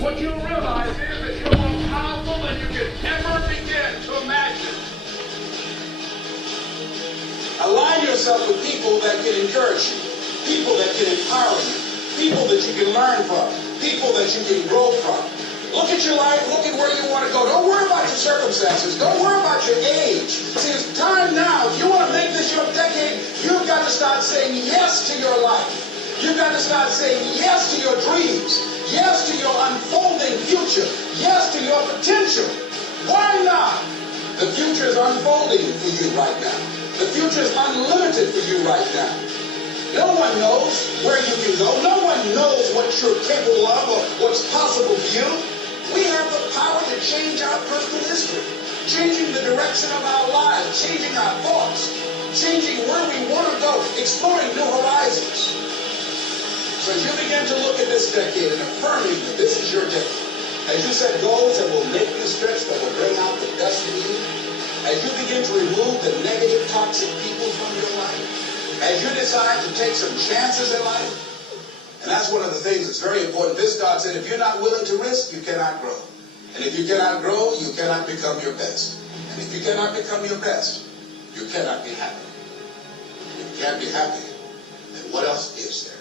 What you realize is that you're more powerful than you can ever begin to imagine. Align yourself with people that can encourage you, people that can empower you, people that you can learn from, people that you can grow from. Look at your life, look at where you want to go. Don't worry about your circumstances. Don't worry about your age. See, it's time now. If you want to make this your decade, you've got to start saying yes to your life. You've got to start saying yes to your dreams, yes to your unfolding future, yes to your potential. Why not? The future is unfolding for you right now. The future is unlimited for you right now. No one knows where you can go. No one knows what you're capable of or what's possible for you. We have the power to change our personal history, changing the direction of our lives, changing our thoughts, changing where we want to go, exploring new horizons. So as you begin to look at this decade and affirming that this is your decade, as you set goals that will make you stretch, that will bring out the best in you, as you begin to remove the negative, toxic people from your life, as you decide to take some chances in life, and that's one of the things that's very important. This God said, if you're not willing to risk, you cannot grow. And if you cannot grow, you cannot become your best. And if you cannot become your best, you cannot be happy. If you can't be happy, then what else is there?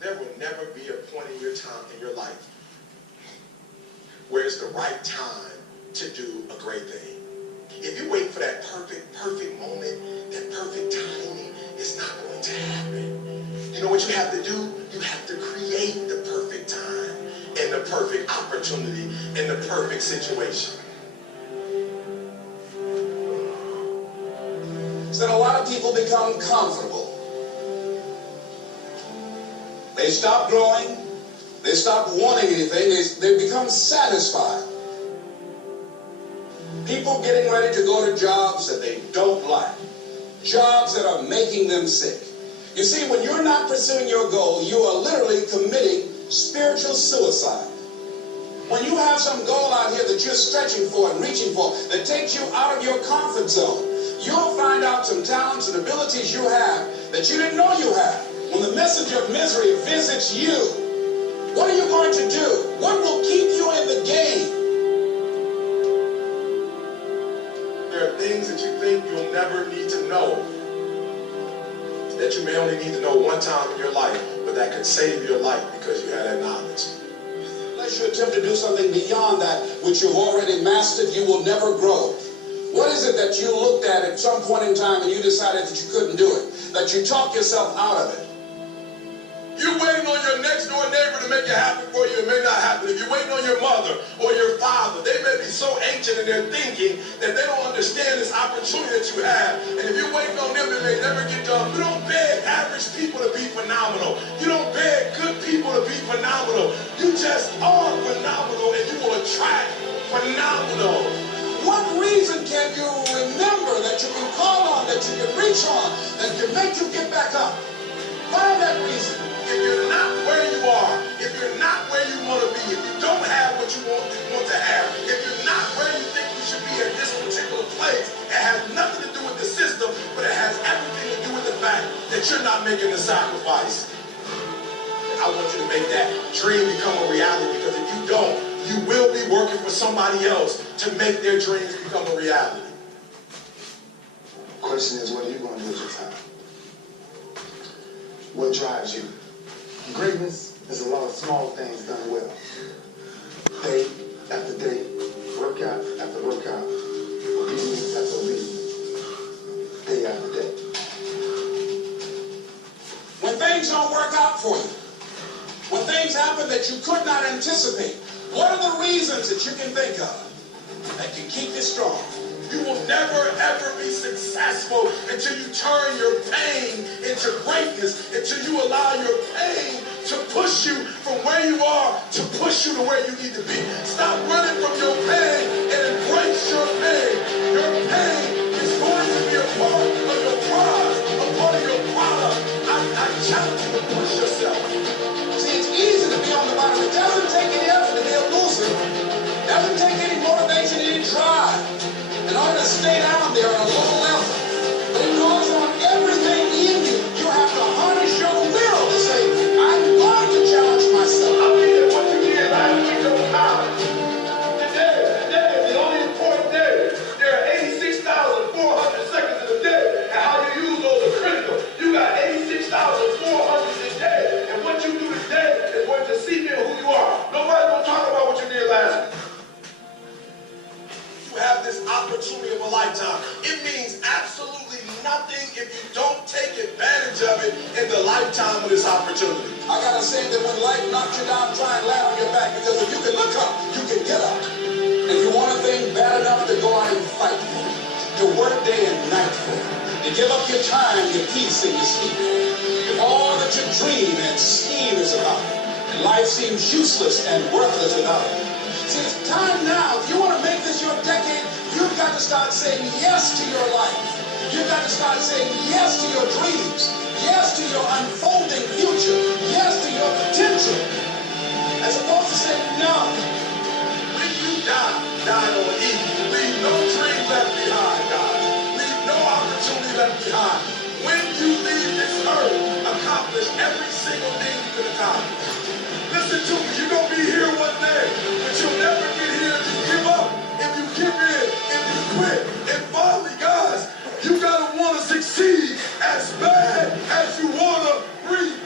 There will never be a point in your time in your life where it's the right time to do a great thing. If you wait for that perfect moment, that perfect timing, it's not going to happen. You know what you have to do? You have to create the perfect time and the perfect opportunity and the perfect situation. So a lot of people become comfortable. They stop growing. They stop wanting anything. They become satisfied. People getting ready to go to jobs that they don't like. Jobs that are making them sick. You see, when you're not pursuing your goal, you are literally committing spiritual suicide. When you have some goal out here that you're stretching for and reaching for that takes you out of your comfort zone, you'll find out some talents and abilities you have that you didn't know you have. When the message of misery visits you, what are you going to do? What will keep you in the game? There are things that you think you'll never need to know, that you may only need to know one time in your life, but that could save your life because you had that knowledge. Unless you attempt to do something beyond that which you've already mastered, you will never grow. What is it that you looked at some point in time and you decided that you couldn't do it? That you talked yourself out of it? You're waiting on your next door neighbor to make it happen for you. It may not happen. If you're waiting on your mother or your father, they may be so ancient in their thinking that they don't understand this opportunity that you have. And if you're waiting on them, it may never get done. You don't beg average people to be phenomenal. You don't beg good people to be phenomenal. You just are phenomenal, and you will attract phenomenal. What reason can you remember that you can call on, that you can reach on, that can make you get back up? Find that reason. If you're not where you are, if you're not where you want to be, if you don't have what you want to have, if you're not where you think you should be at this particular place, it has nothing to do with the system, but it has everything to do with the fact that you're not making the sacrifice. I want you to make that dream become a reality, because if you don't, you will be working for somebody else to make their dreams become a reality. The question is, what are you going to do with your time? What drives you? Greatness is a lot of small things done well. Day after day, workout after workout, obedience after obedience, day after day. When things don't work out for you, when things happen that you could not anticipate, what are the reasons that you can think of that can keep you strong? You will never, ever be successful until you turn your pain into greatness, until you allow your pain to push you from where you are to push you to where you need to be. Stop running from your pain and embrace your pain. Your pain is going to be a part of your prize, a part of your product. I challenge you to push yourself. See, it's easy to be on the bottom. It doesn't take any effort to be a loser. It doesn't take any motivation, any drive in order to stay down there on a low level. But it calls on everything in you. You have to harness your will to say, I'm going to challenge myself. I'll be there down, try and land on your back, because if you can look up, you can get up. If you want a thing bad enough to go out and fight for it, to work day and night for it, to give up your time, your peace, and your sleep for it, if all that you dream and scheme is about it, and life seems useless and worthless without it. See, it's time now. If you want to make this your decade, you've got to start saying yes to your life. You've got to start saying yes to your dreams, yes to your unfolding future, yes to your potential, as opposed to saying no. When you die on E. Leave no dream left behind, God. Leave no opportunity left behind. When you leave this earth, accomplish every single thing you could accomplish. Listen to me, you're going to be here one day, but you'll never get here if you give up, if you give in, if you quit. And finally, guys, you got to want to succeed as bad as you want to breathe.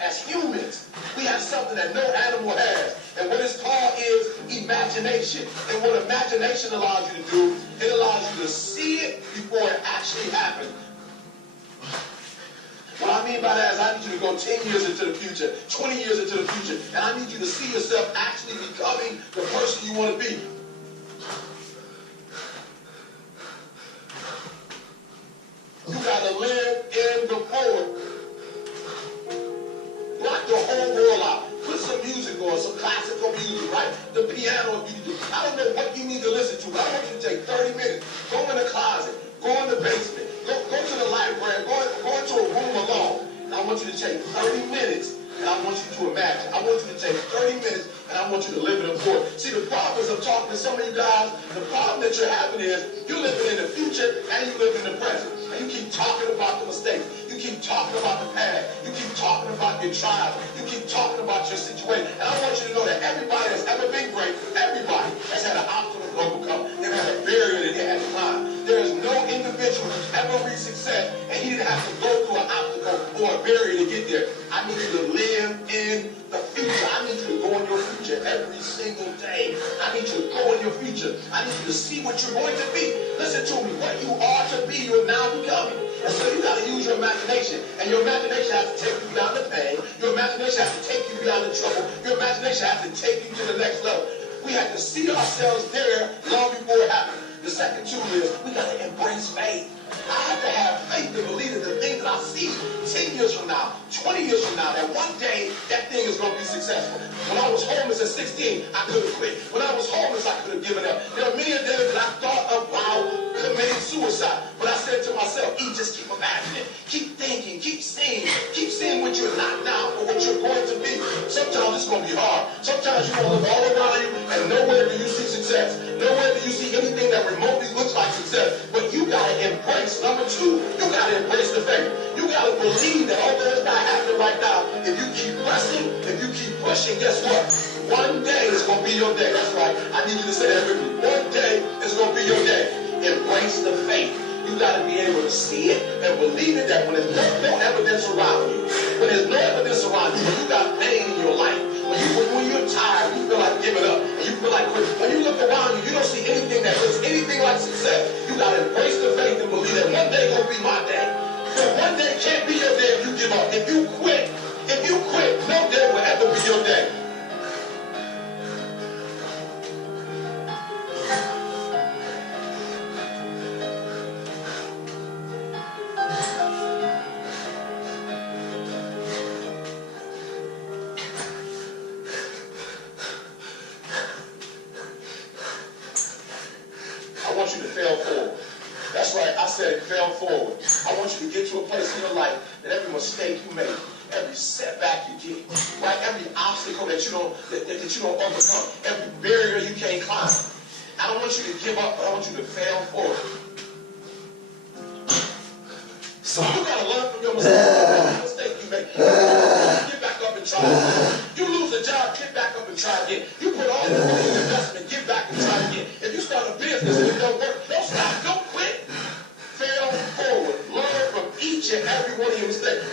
As humans, we have something that no animal has. And what it's called is imagination. And what imagination allows you to do, it allows you to see it before it actually happens. What I mean by that is I need you to go 10 years into the future, 20 years into the future, and I need you to see yourself actually becoming the person you want to be. You got to live in the forward. Rock your whole world out. Put some music on, some classical music, right? The piano music. I don't know what you need to listen to, but I want you to take 30 minutes. Go in the closet. Go in the basement. Go to the library. Go into a room alone. And I want you to take 30 minutes, and I want you to imagine. I want you to take 30 minutes, and I want you to live in the forward. See, the problem is I'm talking to some of you guys. The problem that you're having is you're living in the future, and you live in the present. And you keep talking about the mistakes. You keep talking about the past. You keep talking about your trials. You keep talking about your situation. And I want you to know that everybody that's ever been great, everybody has had an obstacle to overcome. They've had a barrier that they had to climb. There is no individual who's ever reached success and he didn't have to go through an obstacle or a barrier to get there. I need you to live in the future. I need you to go in your future every single day. I need you to go in your future. I need you to see what you're going to be. Listen to me. What you are to be, you're now becoming. And so you got to use your imagination. And your imagination has to take you beyond the pain. Your imagination has to take you beyond the trouble. Your imagination has to take you to the next level. We have to see ourselves there long before it happens. The second tool is we got to embrace faith. I have to have faith to believe that the things that I see 10 years from now, 20 years from now, that one day that thing is going to be successful. When I was homeless at 16, I could have quit. When I was homeless, I could have given up. There are many days that I thought about committing suicide. But I said to myself, just keep imagining, keep thinking, keep seeing what you're not now or what you're going to be. Sometimes it's going to be hard. Sometimes you're going to look all around you and nowhere do you see success. Nowhere do you see anything that remotely looks like success. But you got to embrace. Number two, you got to embrace the faith. You got to believe that although it's not happening right now, if you keep pressing, if you keep pushing, guess what? One day is going to be your day. That's right. I need you to say that with me. One day is going to be your day. Embrace the faith. You got to be able to see it and believe it, that when there's no evidence around you, when there's no evidence around you, when you got pain in your life, when you're tired, you feel like giving up, and you feel like quitting. When you look around you, you don't see anything that looks anything like success. You got to embrace the faith and believe that one day going to be my day. But one day can't be your day if you give up. If you quit, no day will ever be your day. I want you to fail forward. That's right, I said fail forward. I want you to get to a place in your life that every mistake you make, every setback you get, right? Every obstacle that you don't overcome, every barrier you can't climb. I don't want you to give up, but I want you to fail forward. So you gotta learn from your mistakes you make. Get back up and try again. You lose a job, get back up and try again. You put all the money in investment, get back and try again. If you start a business and it don't work, don't stop, don't quit. Fail forward. Learn from each and every one of your mistakes.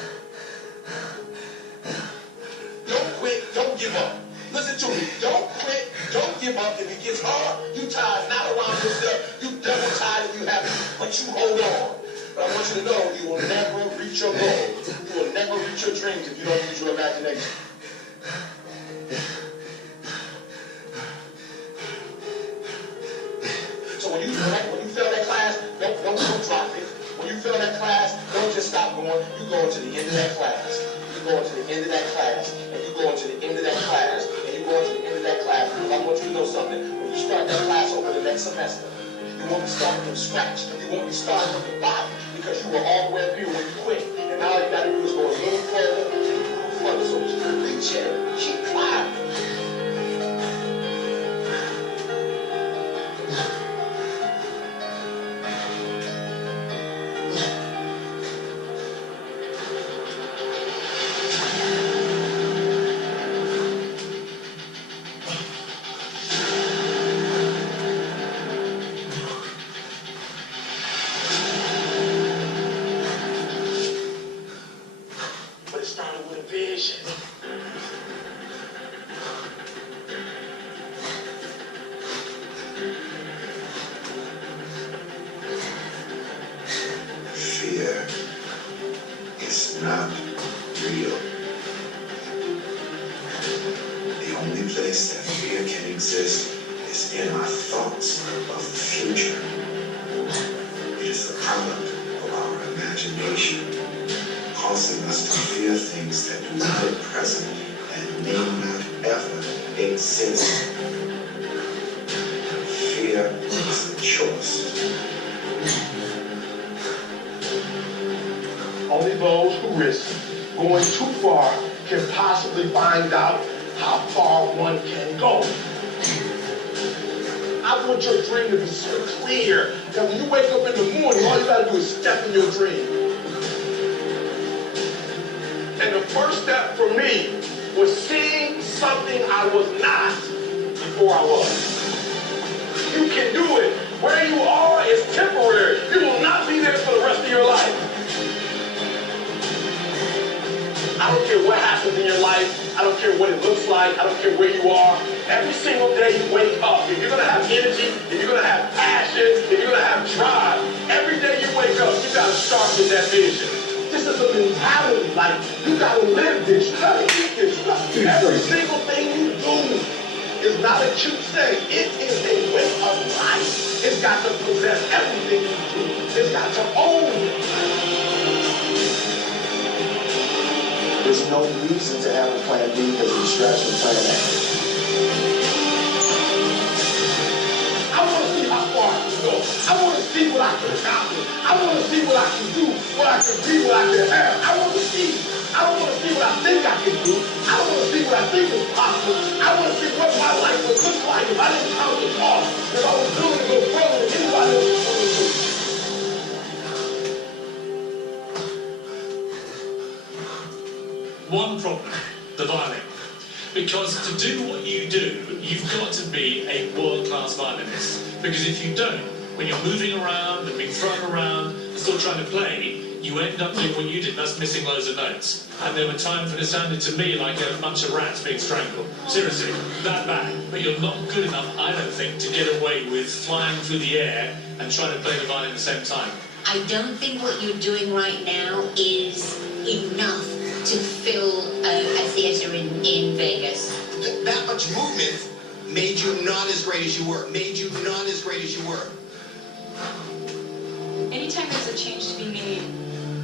Don't quit, don't give up. Listen to me. Don't quit, don't give up. If it gets hard, you tired, not around yourself. You double tired if you haven't, but you hold on. But I want you to know you will never reach your goal. You will never reach your dreams if you don't use your imagination. So when you fail that class, don't drop it. When you fail that class, don't just stop going. You go into the end of that class. You go into the end of that class. And you go into the end of that class. And you go into the end of that class. Because I want you to know something. When you start that class over the next semester, you won't be starting from scratch. You won't be starting from the bottom because you were all the way up here when you quit. And now all you got to do is go a little further and a little further. So keep reaching, keep climbing. It started with a vision. Fear is not real. The only place that fear can exist is in our thoughts of the future. It is the product of our imagination, causing us to fear things that do not at present and may not ever exist. Fear is a choice. Only those who risk going too far can possibly find out how far one can go. I want your dream to be so clear that when you wake up in the morning, all you gotta do is step in your dream. And the first step for me was seeing something I was not before I was. You can do it. Where you are is temporary. You will not be there for the rest of your life. I don't care what happens in your life. I don't care what it looks like. I don't care where you are. Every single day you wake up, if you're going to have energy, if you're going to have passion, if you're going to have drive, every day you wake up, you got to start with that vision. This is a mentality. Like, you got to live this. You got to eat this. Every single thing you do is not a cute thing. It is a way of life. It's got to possess everything you do. It's got to own it. There's no reason to have a plan B because you stretch from plan A. I want to see how far I can go. I want to see what I can accomplish. I want to see what I can do, what I can be, what I can have. I want to see. I don't want to see what I think I can do. I don't want to see what I think is possible. I want to see what my life would look like if I didn't count the cost. If I was willing to go further than anybody else was willing to do. One problem, the violin. Because to do what you do, you've got to be a world-class violinist. Because if you don't, when you're moving around and being thrown around, still trying to play, you end up doing what you did, that's missing loads of notes. And there were times when it sounded to me like a bunch of rats being strangled. Seriously, that bad. But you're not good enough, I don't think, to get away with flying through the air and trying to play the violin at the same time. I don't think what you're doing right now is enough to fill a theater in Vegas. That much movement made you not as great as you were. Anytime there's a change to be made,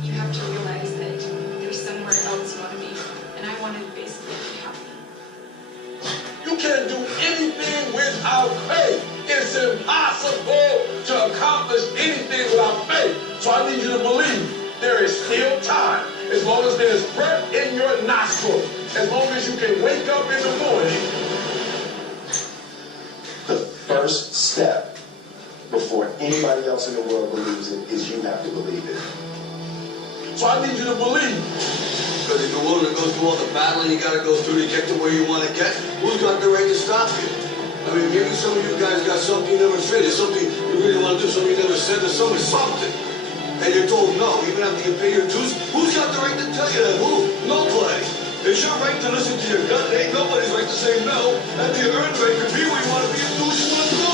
you have to realize that there's somewhere else you want to be. And I wanted to basically be happy. You can't do anything without faith. It's impossible to accomplish anything without faith. So I need you to believe there is still time. As long as there's breath in your nostril. As long as you can wake up in the morning. The first step before anybody else in the world believes it is you have to believe it. So I need you to believe. Because if you're willing to go through all the battling you got to go through to get to where you want to get, who's got the right to stop you? I mean, maybe some of you guys got something you never finished, something you really want to do, something you never said to someone, something. And you're told no, even after you pay your dues. Who's got the right to tell you that? Who? Nobody. It's your right to listen to your gut. It ain't nobody's right to say no. And the earned right to be where you want to be and do what you want to do.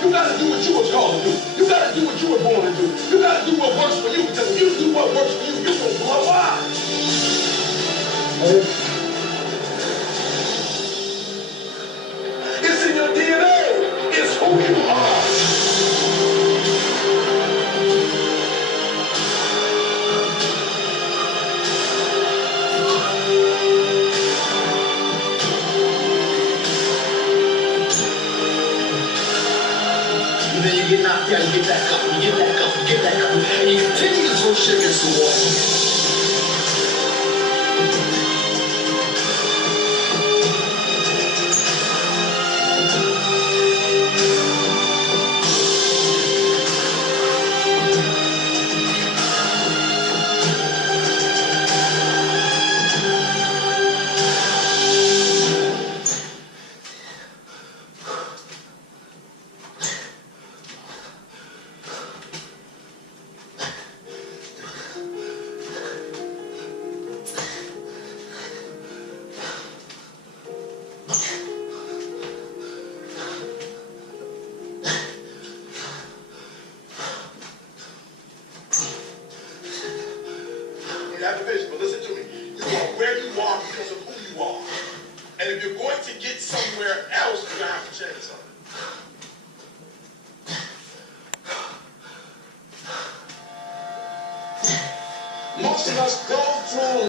You gotta do what you were called to do. You gotta do what you were born to do. You gotta do what works for you. Because if you do what works for you, you're gonna blow up. It's in your DNA. It's who you are. And then you get knocked down, you get back up, you get back up, you get back up, and you continue to throw shit against the wall. Have a vision, but listen to me. You are where you are because of who you are. And if you're going to get somewhere else, you're going to have to change something. Most of us go through